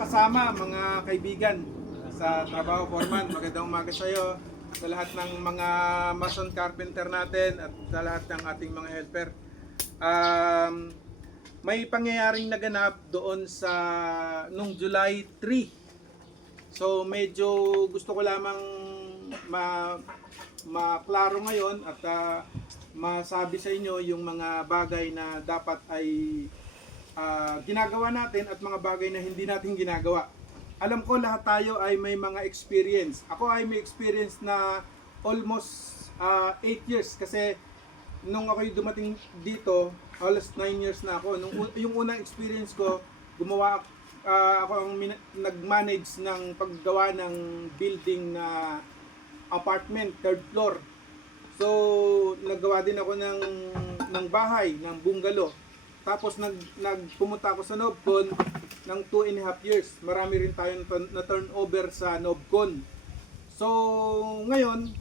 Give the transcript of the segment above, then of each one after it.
Kasama mga kaibigan sa trabaho, foreman, magandang umaga sa iyo, sa lahat ng mga mason carpenter natin at sa lahat ng ating mga helper. May pangyayaring naganap doon sa nung July 3. So medyo gusto ko lamang maklaro ngayon at masabi sa inyo yung mga bagay na dapat ay ginagawa natin at mga bagay na hindi natin ginagawa. Alam ko lahat tayo ay may mga experience. Ako ay may experience na almost 8 years kasi nung ako'y dumating dito, almost 9 years na ako. Yung unang experience ko, gumawa ako ang nag-manage ng paggawa ng building na apartment, third floor. So, naggawa din ako ng bahay, ng bungalow. Tapos pumunta ako sa Novcon ng 2.5 years. Marami rin tayong na turnover sa Novcon. So ngayon,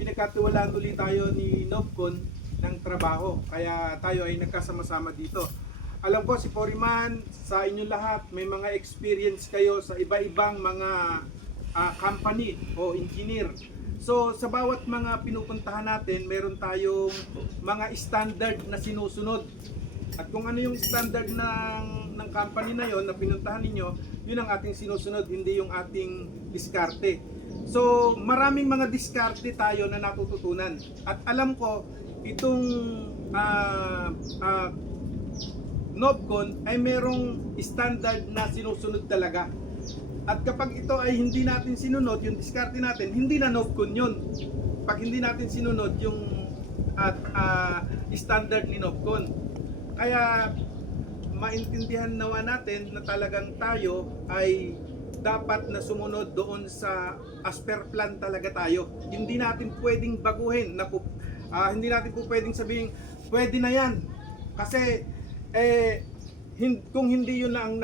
pinagkatiwalaan ulit tayo ni Novcon ng trabaho. Kaya tayo ay nagkasama-sama dito. Alam ko si Foreman, sa inyo lahat, may mga experience kayo sa iba-ibang mga company o engineer. So sa bawat mga pinupuntahan natin, meron tayong mga standard na sinusunod. At kung ano yung standard ng company na yon na pinuntahan ninyo, yun ang ating sinusunod, hindi yung ating diskarte. So maraming mga diskarte tayo na natututunan. At alam ko, itong Novcon ay merong standard na sinusunod talaga. At kapag ito ay hindi natin sinunod, yung diskarte natin, hindi na Novcon yun. Pag hindi natin sinunod yung standard ni Novcon. Kaya maintindihan nawa natin na talagang tayo ay dapat na sumunod doon sa as per plan talaga tayo. Hindi natin pwedeng baguhin. Hindi natin po pwedeng sabihin, pwede na yan. Kasi kung hindi yun ang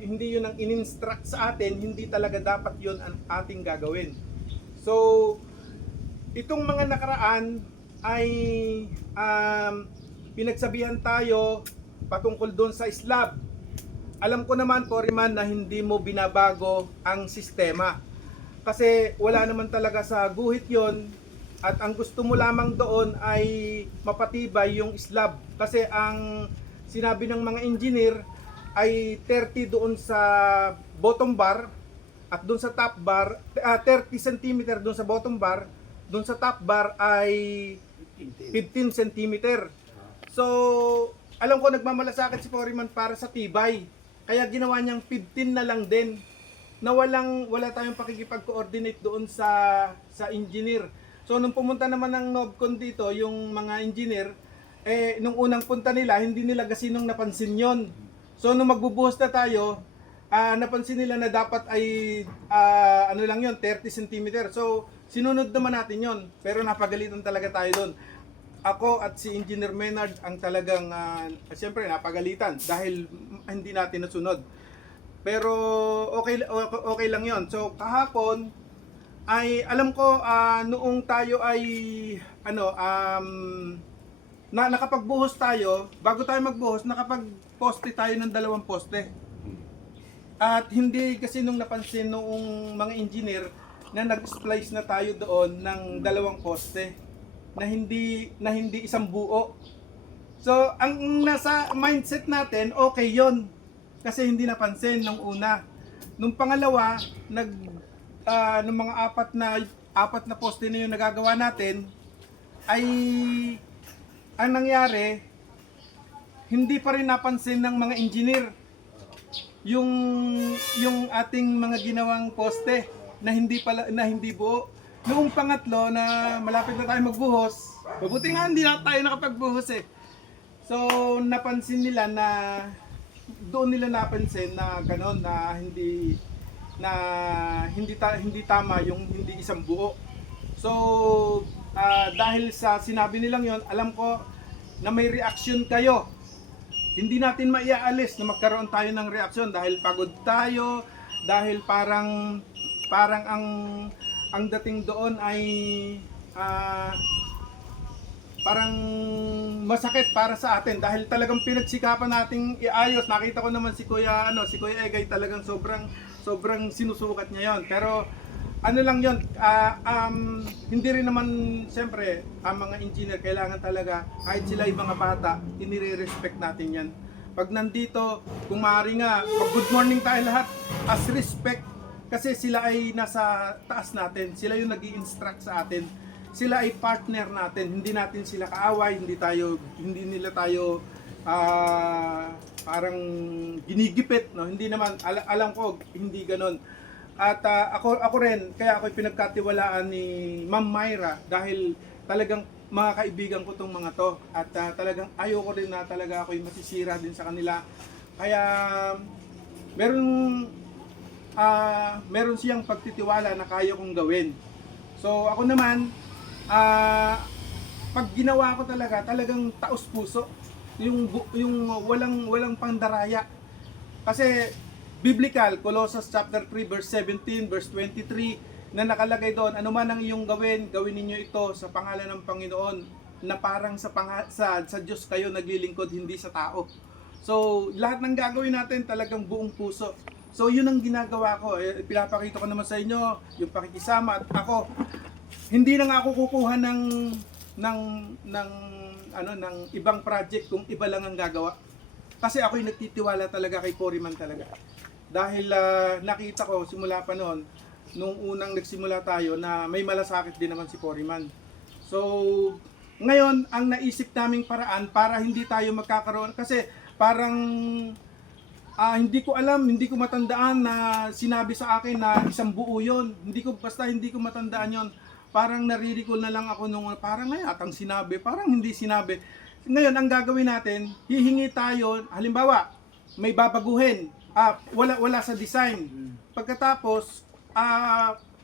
hindi yun ang in-instruct sa atin, hindi talaga dapat yun ang ating gagawin. So itong mga nakaraan ay pinagsabihan tayo patungkol doon sa slab. Alam ko naman, Foreman, na hindi mo binabago ang sistema. Kasi wala naman talaga sa guhit yon. At ang gusto mo lamang doon ay mapatibay yung slab. Kasi ang sinabi ng mga engineer ay 30 doon sa bottom bar at doon sa top bar, 30 cm doon sa bottom bar, doon sa top bar ay 15 cm. So, alam ko nagmamalasakit si Foreman para sa tibay. Kaya ginawa niyang 15 na lang din. Na wala tayong pakikipag-coordinate doon sa engineer. So, nung pumunta naman ng Novcon dito, yung mga engineer, nung unang punta nila, hindi nila gasinong napansin yon. So nung magbubuhos na tayo, napansin nila na dapat ay ano lang yon, 30 cm. So sinunod naman natin yon. Pero napagalitan talaga tayo doon. Ako at si Engineer Menard ang talagang siyempre napagalitan dahil hindi natin nasunod. Pero okay lang yon. So kahapon ay alam ko noong tayo ay nakapagbuhos tayo, bago tayo magbuhos, nakapagposte tayo ng 2 poste. At hindi kasi nung napansin noong mga engineer na nag-splice na tayo doon ng 2 poste na hindi isang buo. So, ang nasa mindset natin, okay yon kasi hindi napansin nung una. Nung pangalawa, nung mga apat na poste na yung nagagawa natin, ay ang nangyari, hindi pa rin napansin ng mga engineer yung ating mga ginawang poste na hindi buo. Noong pangatlo na malapit na tayo magbuhos, mabuti nga hindi na tayo nakapagbuhos eh. So napansin nila na doon nila napansin na gano'n na hindi tama yung hindi isang buo. So dahil sa sinabi nilang yon, alam ko na may reaksyon kayo. Hindi natin maiaalis na magkaroon tayo ng reaksyon dahil pagod tayo, dahil parang ang dating doon ay parang masakit para sa atin dahil talagang pinagsikapan nating iayos. Nakita ko naman si Kuya Egay talagang sobrang sinusukat niya 'yon. Pero ano lang 'yon, hindi rin naman siyempre ang mga engineer kailangan talaga kahit sila yung mga bata, inire-respect natin 'yan. Pag nandito, kung maaari nga, good morning tayo lahat as respect kasi sila ay nasa taas natin. Sila yung nag-i-instruct sa atin. Sila ay partner natin, hindi natin sila kaaway, hindi nila tayo parang ginigipit, no? Hindi naman, alam ko hindi ganoon. At ako rin, kaya ako pinagkatiwalaan ni Ma'am Myra dahil talagang mga kaibigan ko tong mga to at talagang ayoko rin na talaga ako'y masisira din sa kanila. Kaya meron siyang pagtitiwala na kaya kong gawin. So ako naman, pag ginawa ko talagang taos puso, yung walang pandaraya. Kasi biblical, Colossus chapter 3 verse 17, verse 23 na nakalagay doon, ano man ang iyong gawin ninyo ito sa pangalan ng Panginoon na parang sa Diyos kayo naglilingkod, hindi sa tao. So lahat ng gagawin natin talagang buong puso. So yun ang ginagawa ko. Pinapakita ko naman sa inyo yung pakikisama at ako hindi na nga ako kukuha ng ibang project kung iba lang ang gagawa. Kasi ako'y nagtitiwala talaga kay Coryman talaga. Dahil nakita ko simula pa noon, nung unang nagsimula tayo na may malasakit din naman si Coryman. So, ngayon ang naisip naming paraan para hindi tayo magkakaroon kasi parang hindi ko alam, hindi ko matandaan na sinabi sa akin na isang buo 'yon. Hindi ko matandaan 'yon. Parang nariricall na lang ako nung parang yatang sinabi, parang hindi sinabi. Ngayon, ang gagawin natin, hihingi tayo, halimbawa, may babaguhin, wala sa design. Pagkatapos,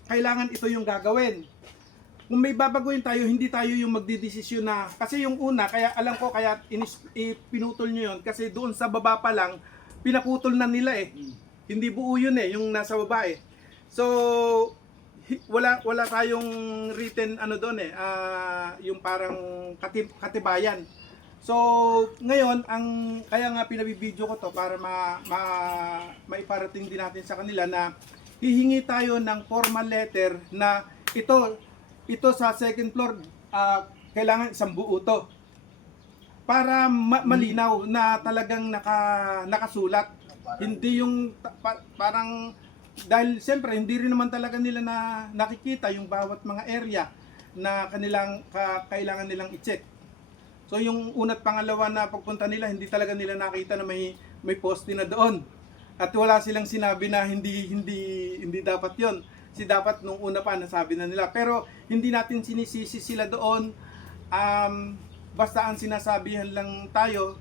kailangan ito yung gagawin. Kung may babaguhin tayo, hindi tayo yung magdidesisyon na, kasi yung una, kaya alam ko, kaya pinutol nyo yun, kasi doon sa baba pa lang, pinaputol na nila eh. Hindi buo yun eh, yung nasa baba eh. So, wala tayong written doon eh, yung parang katibayan. So ngayon kaya nga pinabibideo ko to para maiparating din natin sa kanila na hihingi tayo ng formal letter na ito sa second floor kailangan isang buo to para malinaw na talagang nakasulat. Hindi yung parang dahil siyempre hindi rin naman talaga nila na nakikita yung bawat mga area na kailangan nilang i-check. So yung una't pangalawa na pagpunta nila, hindi talaga nila nakita na may poste na doon. At wala silang sinabi na hindi dapat 'yon. Dapat nung una pa nasabi na nila. Pero hindi natin sinisisi sila doon. Basta ang sinasabihan lang tayo.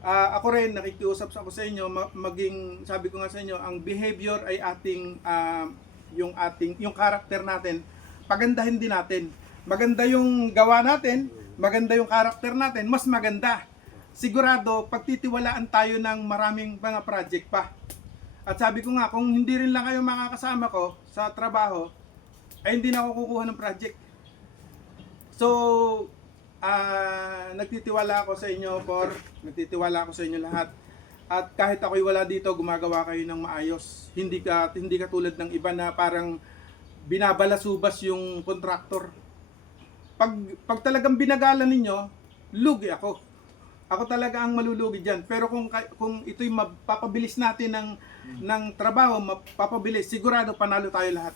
Ako rin nakikiusap ako sa inyo, sabi ko nga sa inyo, ang behavior ay yung character natin, pagandahin din natin. Maganda yung gawa natin, maganda yung character natin, mas maganda. Sigurado pagtitiwalaan tayo ng maraming mga project pa. At sabi ko nga, kung hindi rin lang kayo makakasama ko sa trabaho, ay hindi na ako kukuha ng project. So nagtitiwala ako sa inyo, nagtitiwala ako sa inyo lahat. At kahit ako'y wala dito, gumagawa kayo ng maayos. Hindi katulad ng iba na parang binabalasubas yung contractor. Pag talagang binagalan ninyo, lugi ako. Ako talaga ang malulugi diyan. Pero kung ito'y mapapabilis natin ng trabaho, mapapabilis, sigurado panalo tayo lahat.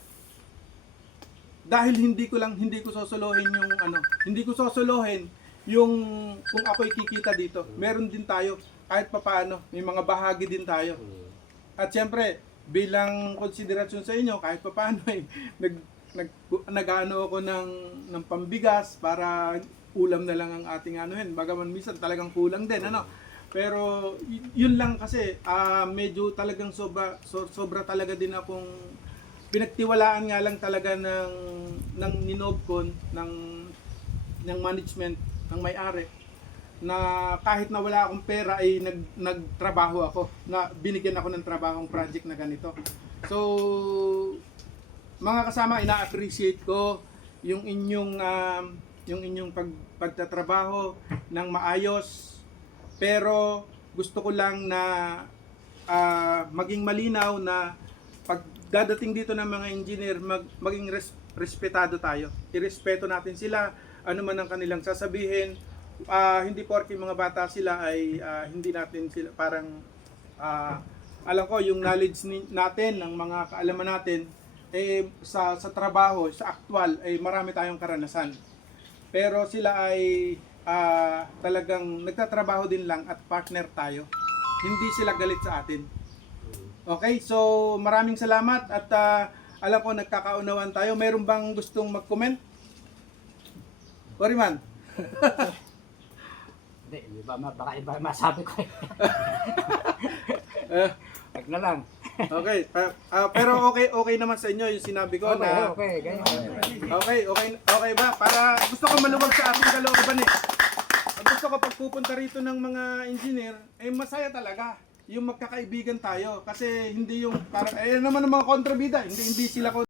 Dahil hindi ko sosolohin yung kung ako'y kikita dito. Meron din tayo kahit papaano, may mga bahagi din tayo. At siyempre, bilang konsiderasyon sa inyo, kahit papaano nag-ano ako ng pambigas para ulam na lang ang ating bagaman minsan talagang kulang din Pero yun lang kasi medyo talagang sobra talaga din akong pinagtiwalaan nga lang talaga ng Ninobcon, ng management, ng may-ari, na kahit na wala akong pera ay nagtrabaho ako, na binigyan ako ng trabahong project na ganito. So, mga kasama, ina-appreciate ko yung inyong yung inyong pagtatrabaho ng maayos. Pero gusto ko lang na maging malinaw na pag dadating dito ng mga engineer, maging respetado tayo. Irespeto natin sila, ano man ang kanilang sasabihin. Hindi porke mga bata sila ay hindi natin sila parang alam ko yung knowledge natin ng mga kaalaman natin sa trabaho, sa actual ay marami tayong karanasan. Pero sila ay talagang nagtatrabaho din lang at partner tayo. Hindi sila galit sa atin. Okay, so maraming salamat at alam ko nagkakaunawan tayo. Meron bang gustong mag-comment? Oriman? Hindi, baka iba masabi ko eh. Wag na lang. Okay, pero okay naman sa inyo yung sinabi ko na Okay, ganyan. okay ba? Para gusto ko maluwag sa ating kalooban eh. Gusto ko pag pupunta rito ng mga engineer, masaya talaga. Yung magkakaibigan tayo kasi hindi yung parang naman ng mga kontrabida, hindi sila